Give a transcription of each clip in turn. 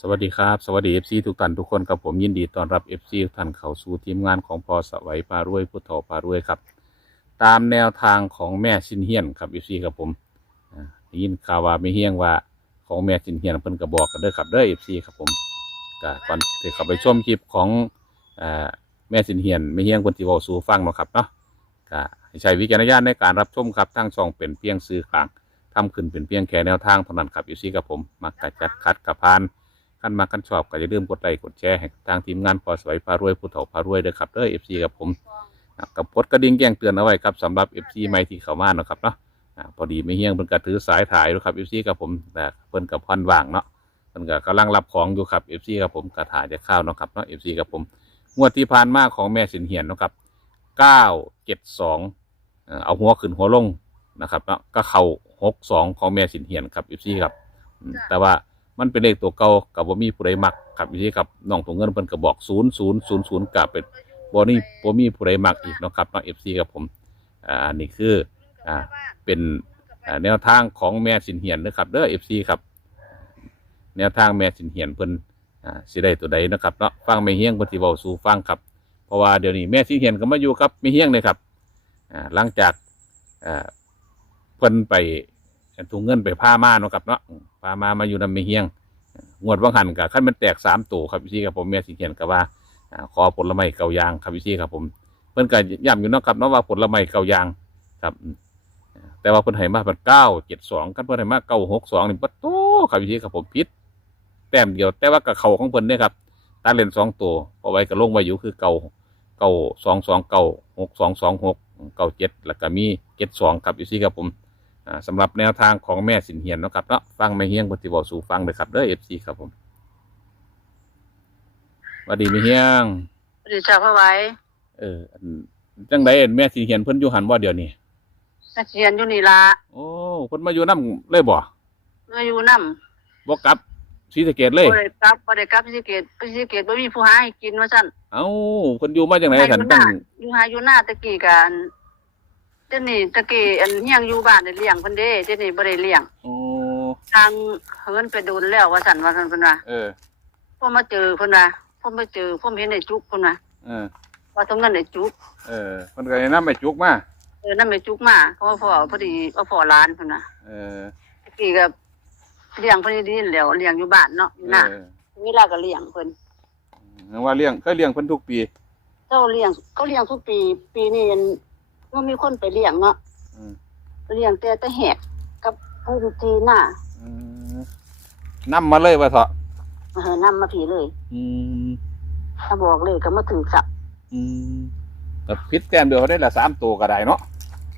สวัสดีครับ สวัสดี FC ทุกท่านทุกคนครับผมยินดีต้อนรับ FC ทุกท่านเข้าสู่ทีมงานของพอสวัยพารวยพุทธพารวยครับ ตามแนวทางของแม่ชินเฮียนครับ FC ครับผมอ่าได้ยินข่าวว่าไม่เฮียงว่าของแม่ชินเฮียนเพิ่นก็บอกกันเด้อครับเด้อ FC ครับผมก็ก่อนที่เข้าไปชมคลิปของอ่าแม่ชินเฮียนไม่เฮียงเพิ่นสิเว้าสู่ฟังเนาะครับเนาะก็ให้ใช้วิจารณญาณในการรับชมครับทางช่องเป็นเพียงสื่อกลางทำขึ้นเป็นเพียงแค่แนวทางเท่านั้นครับ FC ครับผมมักกะจัดคัดกะพาน ขั้นมาขั้นชอบก็อย่าลืมกดไลค์กดแชร์ให้ทางทีมงานพอสวยพารวยผู้เฒ่าพารวยเด้อครับเด้อเอฟซีกับผมอะกับกดกระดิ่งแจ้งเตือนเอาไว้ครับสำหรับเอฟซีใหม่ที่เข้ามาเนาะครับเนาะอะพอดีไม่เฮี้ยงเพิ่นก็ถือสายถ่ายอยู่ครับเอฟซีกับผมแต่เพิ่นกับพันว่างเนาะเพิ่นก็กำลังรับของอยู่ครับเอฟซีกับผมกระถ่ายจะเข้าวเนาะครับเนาะเอฟซีกับผมงวดที่ผ่านมาของแม่สินเหียนเนาะครับเก้าเจ็ดสองเอาหัวขึ้นหัวลงนะครับเนาะก็เข้าหกสองของแม่สินเหียนครับเอฟซีครับอืมแต่ว่า มันเป็นเลขตัวเก่ากับบ่ามีผู้ใดมักครับวิธีครับน้องถุงเงินเพิ่นก็บอก0 0 0 0กับเป็นบ่นี่บ่มีผู้ใดมักอีกนะครับเนาะ FC ครับผมอ่านนี้คืออ่าเป็นแนวทางของแม่สินเหียนนะครับเด้อ FC ครับ แนวทางแม่สินเหียนเพิ่นอ่าสิได้ตัวใดนะครับเนาะฟังแม่เฮี้ยงเพิ่นสิสู่ฟังครับ เพราะว่าเดี๋ยวนี้แม่สินเหียนก็มาอยู่กับแม่เฮี้ยงเลยครับอ่าหลังจากอ่าเพิ่นไป ถุงเงินไปพามาเนาะครับเนาะพามามาอยู่นำแม่เฮียงงวดว่างหันกับขั้นมันแตกสามตัวครับพี่ครับผมแม่สิเขียนกับว่าขอผลไม้เกายางครับพี่ครับผม เพิ่นก็ย้ำอยู่เนาะครับเนาะว่าผลไม้เกายางครับ แต่ว่าเพิ่นให้มาเป็นเก้าเจ็ดสองกันเพิ่นให้มาเก้าหกสองนี่ปัดโตครับพี่ครับผมพิษแต้มเดียว แต่ว่ากับเขาของเพิ่นเนี่ยครับตาเลนสองตัวพอไว้กับลงไว้อยู่คือเก้าเก้าสองสองเก้าหกสองสองหกเก้าเจ็ดแล้วก็มีเจ็ดสองครับพี่ครับผม สำหรับแนวทางของแม่สินเฮียนเนาะครับเนาะฟังไม่เฮียงปฏิบัติสู่ฟังเลยครับเด้อเอฟซีครับผมสวัสดีไม่เฮียงหรือจะพระไว้ เอออันจังไดเอ็นแม่สินเฮียนเพิ่นอยู่หันว่าเดี๋ยวนี้นักเรียนอยู่นี่ละโอ้เพิ่นมาอยู่น้ำเลยบ่เมื่ออยู่น้บ่กลับศรีสะเกดำเลยบ่ได้กลับบ่ได้กลับพิเกตพิเกตบ่มีผู้หาให้กินว่าซั่นเอ้าเพิ่นอยู่มาจังไดให้สันอยู่หตั้น้างอยู่หาอยู่หน้าตะกี้กันเดี๋ยวนี้ตะกี้อันเฮียงอยู่บ้านได้เลี้ยงเพิ่นเด้เดี๋ยวนี้บ่ได้เลี้ยง โอ้ทางเฮินไปโดนแล้วว่าซั่นว่าซั่นเพิ่นว่าเออพอมาเจอเพิ่นว่าพอมาเจอผมเห็นไอ้จุกเพิ่นว่าเออว่าตรงนั้นไอ้จุกเออเพิ่นก็ให้นำไปจุกมาเออนั่นไอ้จุกมาเพราะว่าพ่อพอดีว่าพ่อร้านเพิ่นว่าเออตะกี้ก็เลี้ยงเพิ่นดีๆแล้วเลี้ยงอยู่บ้านเนาะอยู่หน้าเออเวลาก็เลี้ยงเพิ่นเออว่าเลี้ยงเคยเลี้ยงเพิ่นทุกปีเขาเลี้ยงเขาเลี้ยงทุกปี ปีนี้ยั งก็มีคนไปเลี้ยงเนาะอืมเลี้ยงแต่แต่แหกกับผู้จีนน่ะอืมนำมาเลยว่าเถาะเออนำมาผีเลยอืมถ้าบอกเลยก็มาถือสับอืมกับพิษแต้มเดียวเขาได้ละสามตัวก็ได้เนาะ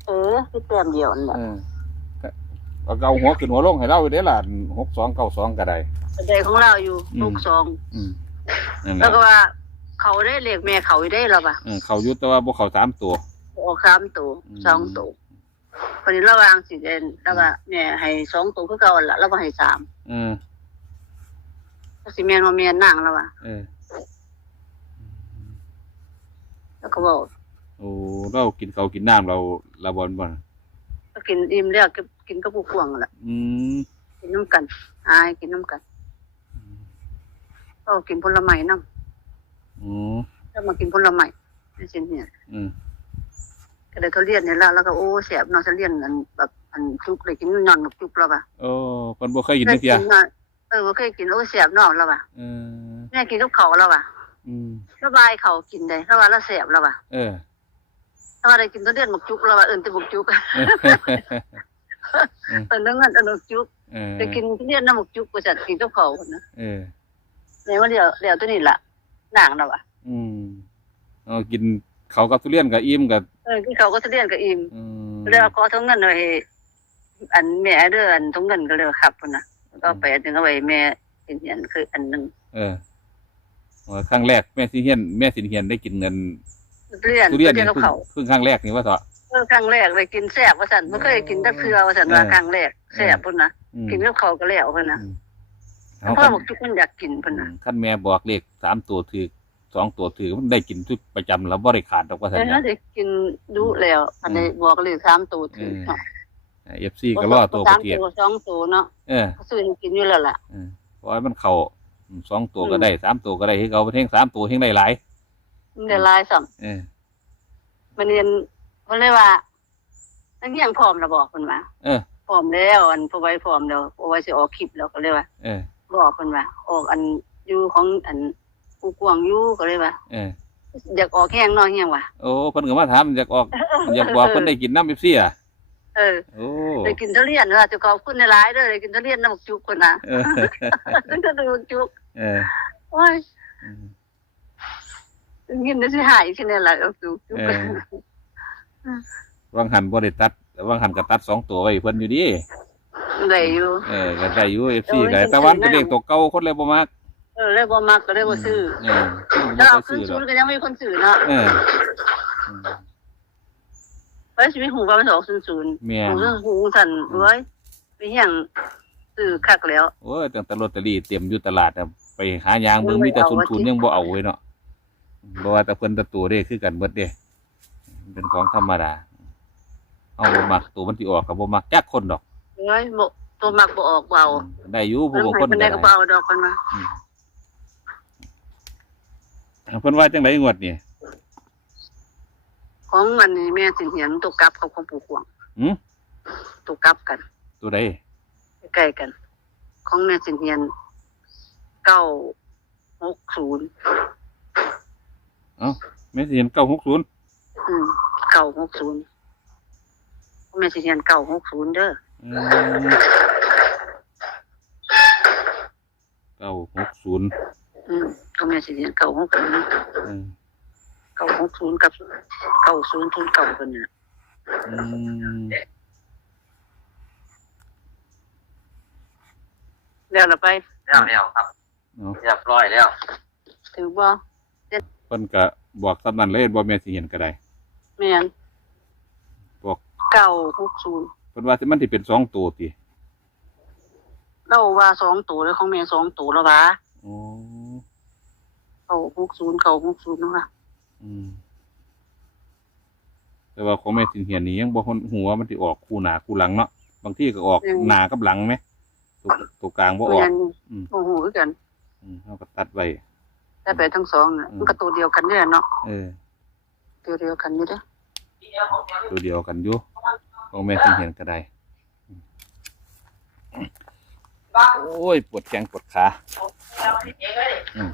เออคือแต้มเดียวนั่นแหละเออก็เอาเกาหัวขึ้นหัวลงให้เราอยู่ได้อล่ะหกสองเก้าสองก็ได้แต่ของเราอยู่อืม ลูกสองอืมนั่นแหแล้วละก็ว่า เขาได้เรียกแม่เขาได้หรอปะเออเขาอยุตแต่ว่าพวกเขาสามตัว ออกสามตัวอืม สองตัวคนนี้ระวางสิเดนแล้วก็แม่ให้สองตัวคือเก่าหั่นละแล้วก็ให้สามเออแล้วสิแม่นมาแม่นนั่งแล้วว่ะเออแล้วก็บอกโอ้เรากินเขาวกินน้ำเราเราบอลบ่นก็กินอิ่มแล้วก็กินกับผู้กวางนั่นแหละอืมกินน้ำกันหายกินน้ำกันก็กินผลไม้น้ำอ๋อแล้วมากินผลไม้ในเช่นเนี่ย อืม ก็เลยเขาเรียนเนี่ยแล้วแล้วก็โอ้แสบเนอนเขาเรียนอันแบบอันจุกเลยกินนอนแบบจุกแล้วป่ะโอ้เพิ่นบ่เคยกินเคจัยกเที่ยกินน่ะเออบ่เคยกินโอ้แสบนอกแล้วป่ะเออแม่กินกับเขาวแล้วป่ะอืมระบายเขากินได้ระบายแล้วแสบแล้วป่ะเออถ้าว่าได้กินทุเรียนหมกจุกแล้วป่ะเอิ้นแต่หมกจุกเอิ้นนึงเงินเอิ้นหมกจุกเออไปกินทุเรียนน้ำหมกจุกก็จะกินกับเขาวพุ่นนะเออในวันเดียวเดียวตัวนี้ล่ะนางแล้วป่ะอืมเอากิน เขาวกับทุเรียนกับอิ่มกับเออกินเขาวก็ทุเรียนก็อิ่มอืมเรือขอทงเงินไว้อันแม่เดือนทงเงินก็เลยครับพุ่นนะแล้วก็ไปอันหนึงเอาไว้แม่เป็นอันคืออันหนึงเออว่าครั้งแรกแม่สิเฮียนแม่สิเฮียนได้กินเงินทุเรียนทุเรียนทุนี่กับเพิ่งเขาเพิ่งครั้งแรกนี่ว่าเถอะ เออครั้งแรกเลยกินแซ่บว่าสันไม่เคยกินแตะเคือว่าสันว่าเออ ครั้งแรกแซ่บพุ่นนะอืมกินกับเขาวก็แล้วพุ่นนะเอาพ่อคันบอกทุกคนอยากกินพุ่นนะคันแม่บอกเลขสามตัวถือ สองตัวถือมันได้กินทุกประจำแล้วบ่ได้ขาดดอกว่าเอซั่อนน่าจะกินดูแล้วอันนี้บอกเลยสามตัวถือเนาะเอฟซีก็รอตัวสาปมระเทียตัวสองตัวเนาะเออเขาซื้อให้กินอยู่แล้วล่ะ เออเพราะว่ามันเข้าอืมสองตัวก็ได้สามตัวก็ได้ให้เขาเท่งสามตัวเท่งได้หลายมันได้หลายซ้ํเออมันเรียนเพิ่นเลยว่านักเรียนพร้อมแล้วบอกเพิ่นว่าเออพร้อมแล้วอันพอไว้พร้อมแล้วพอไว้สิออกคลิปแล้วก็เลยว่า เออบอกเพิ่นว่าออกอันอยู่ของอัน ผู้กวางอยู่ก็เลยว่าเอออยากออกแห้งน้อยแห้งว่ะโอ้เพิ่นก็มาถามอยากออกอยากบอกเพิ่นได้กินน้ำเอฟซีอะเออโอ้ได้กินทุเรียนว่าจะขอบคุณในหลายๆเด้อได้กินทุเรียนน้ำบักจุกคนน่ะเออฉันก็ดูบักจุกเออโอ้ยเงินได้สิหายที่นี่แหละบักจุกจุกเออวังหันบ่ได้ตัดวังหันก็ตัดสองตัวไว้เพิ่นอยู่ดิได้อยู่เออก็ได้อยู่เอฟซีโอ้ยก็ได้จริงๆแต่วันเป็นนะเลขตัวเก่าคนเลยบ่มัก เออเลยบ่มักก็เลยบ่ซื้อเออบ่แล้วเอาค่อยขึ้นซื้อหรศูอนกย์ก็ยังไม่มีคนซื้อเนาะเอออืมไว้สิมีหูว่ามันออกศูนย์ศูนย์แม่น หูซึ่งหูสั่นเว้ยไปเฮียงซื้อคักแล้ว โอ้ยตั้งแต่ลอตเตอรี่เตรียมอยู่ตลาดน่ะไปหายางเบิ่งมีแต่เอาไว้ศูนย์ๆยังบ่เอาไว้เนาะบ่ว่าแต่เพิ่นแตะตัวเด้คือกันเบิดเด้เป็นของธรรมดา เอาบ่มักตัวมันสิออกก็บ่มักจักคนดอกเว้ยบ่ตัวมักบ่ออกเบาได้อยู่ผู้เพิ่นบางให้คนเพิ่นก็ได้ได้กระเป๋าดอกเพิ่นว่า เพิ่นว่าจังไดงวดนี่ของมันนี่แม่สิเหียนตกกลับกับของปู่กวางหืมตกกลับกันตัวใดใกล้ๆกัน ของแม่สิเหียนเก้าหกศูนย์เอ้าแม่สิเห็น960อืมเก้าหกศูนย์ของแม่สิเหียนเก้าหกศูนย์เด้ออืม960อืม ของแม่สิเหียนเก้าหกศูนย์อืมเก้าหกศูนย์กับเก้าศูนย์ศูนย์เก้าเพิ่นนี่ล่ะอืมแล้วละไปแล้วแล้วครับเนาะเรียบร้อยแล้วถือบ่เพิ่นก็บอกสำนั้นเลยบ่แม่นสิเห็นก็ได้แม่นบอกเก้าหกศูนย์เพิ่นว่าสิมันสิเป็นสองตัวติเราว่าสองตัวแล้วของแม่สองตัวแล้ววะอ๋อ เก้าหกศูนย์เก้าหกศูนย์นั่นล่ะอืม แต่ว่าของแม่สิเห็นนี่ยังบ่ฮู้ฮู้ว่ามันสิออกคู่หน้าคู่หลังเนาะบางทีก็ออกหน้ากับหลังไหมตัวตัวกลางบ่ออกแม่นอืมโอ้โหคือกัน อืมเฮาก็ตัดไว้แต่ไปทั้งสองน่ะอืมมันก็ตัวเดียวกันเนี่ยเนาะเออ ตัวเดียวกันอยู่เด้อตัวเดียวกันอยู่ของแม่สิเห็นก็ได้อืมโอ้ยปวดแขนปวดขาอืม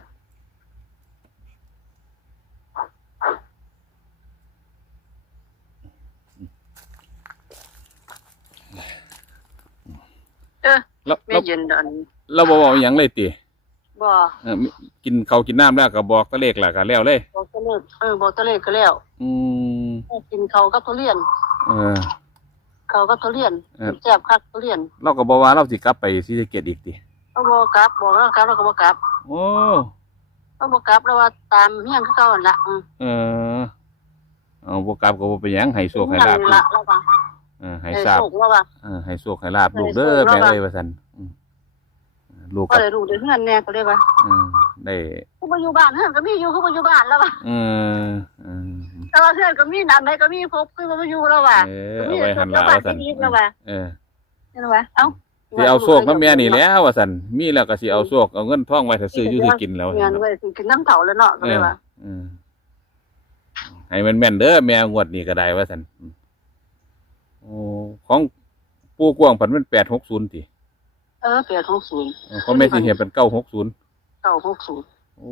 เออ แล้วแม่แล้วเย็นดอนเราบ่เว้าหยังเลยติบ่เออกินข้าวกินน้ำแล้วก็บอกตะเลขล่ะก็แล้วเลย บอกตะเลขเออบอกตะเลขก็แล้วอืมแม่กินข้าวกับทุเรียนเออข้าวกับทุเรียนเออ แซ่บคักทุเรียนเราก็บอกว่าเราสิกลับไปศรีสะเกษอีกติเอาบ่กลับบอกแล้วกลับแล้วก็บ่กลับโอ้เอาบ่กลับแล้วว่าตามเฮียงคือเก่าหั่นล่ะอืมเออเอาบ่กลับก็บ่เป็นหยังให้โชคให้ลาบเฮียงลูนี่กละแล้วว่าเออให้ให้ทราบโชคแล้วว่า เออให้โชคให้ลาบลูกเด้อให้โชคแล้วแม่ว่าเอ้ยว่าซั่นอืมลูกก็ก็เลยรู้ได้เฮือนแน่ก็เลยว่าเออได้คือบ่อยู่บ้านเฮือนก็มีอยู่คือบ่อยู่บ้านแล้วว่าเออเออแต่ว่าเฮือนก็มีนั่นใดก็มีครบคือบ่อยู่แล้วว่าเออเอาไว้หันหลาว่าซั่นมีแต่ว่าเออ เห็นว่าเอ้าสิเอาโชคนํแม่นี่แหล้วว่าซั่นมีแล้วก็สิเอาโชคเอาเงินทองไว้ถ้าซื้ออยู่สิกินแล้วว่าเงิซั่นนไว้สิกินน้ำเต่าแล้วเนาะก็เอเลยอว่าเออให้มันแม่นเด้อแม่งวดนี้ก็ได้ว่าซั่นอืม โอ้ของปู่กวางผันมัน860ติเออเปลี่ยนของศูนย์เออของแม่สิเห็นเป็น960เก้าหกศูนย์โอ้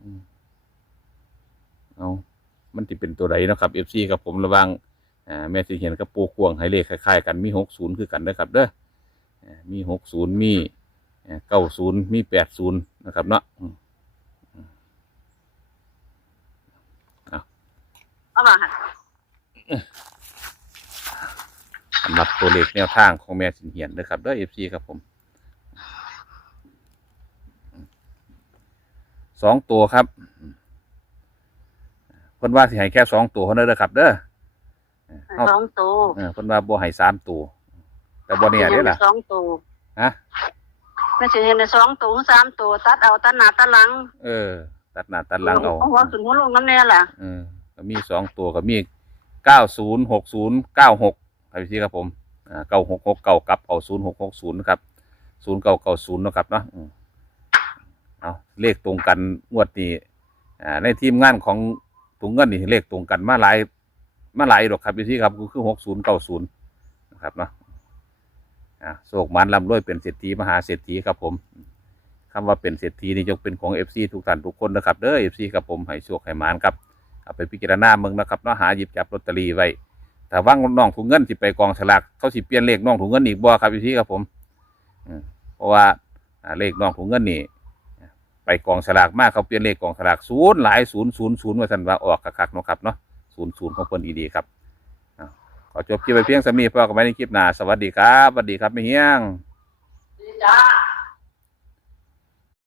อืมเอามันจะเป็นตัวไหนนาะครับ FC กับผมระหวังอ่าแม่สิเห็นกับปูควงให้เลขคล้ายๆ กันมีหกศูนย์คือกันนะครับเด้ออ่ามีหกศูนย์มีเก้าศูนย์มีแปดศูนย์นะครับเนาะอืมเอามาหั่น สำหรับตัวเลขแนวทางของแม่สินเหียนนะครับเด้อ FC ครับผมสองตัวครับเพิ่นว่าสิให้แค่สองตัวเท่านั้นเด้อครับ เด้อเฮาสองตัวเออเพิ่นว่าบ่ให้สามตัวแต่บ่เนี่ยเด้อล่ะสองตัวฮะไม่ใช่เห็นในสองตัวสามตัวตัดเอาตัดหน้าตัดหลัง เออ ตัดหน้าตัดหลังเอาหัวขึ้นหัวลงน้ำแน่ล่ะเออก็มีสองตัวก็มี เก้าศูนย์หกศูนย์เก้าหกครับพี่ครับผมเก้าหกหกเก้ากับเอาศูนย์หกหกศูนย์นะครับศูนย์เก้าเก้าศูนย์นะครับเนาะเอาเลขตรงกันงวดนี้ในทีมงานของถุงเงินนี่เลขตรงกันมาหลายมาหลายหรอกครับพี่ครับก็คือหกศูนย์เก้าศูนย์นะครับเนาะโศกมันลำรวยเป็นเศรษฐีมหาเศรษฐีครับผมคำว่าเป็นเศรษฐีนี่ยกเป็นของเอฟซีทุกท่านทุกคนนะครับเด้อเอฟซีครับผมให้โชคให้หมานครับ เอาไปพิจารณาเมืองนะครับเนาะหาหยิบจับลอตเตอรี่ไว้ถ้าว่างน้องถุงเงินสิไปกองฉลากเขาสิเปลี่ยนเลขน้องถุงเงินอีกบ่ครับพี่ครับผมเพราะว่าเลขน้องถุงเงินนี่ไปกองฉลากมากเขาเปลี่ยนเลขกองฉลากศูนย์หลายศูนย์ศูนย์ศูนย์มาสันว่าออกคักนะครับเนาะศูนย์ศูนย์ของคนดีๆครับขอจบคลิปไปเพียงสามีพอกันไว้ในคลิปหน้าสวัสดีครับสวัสดีครับไม่เฮียงจ้า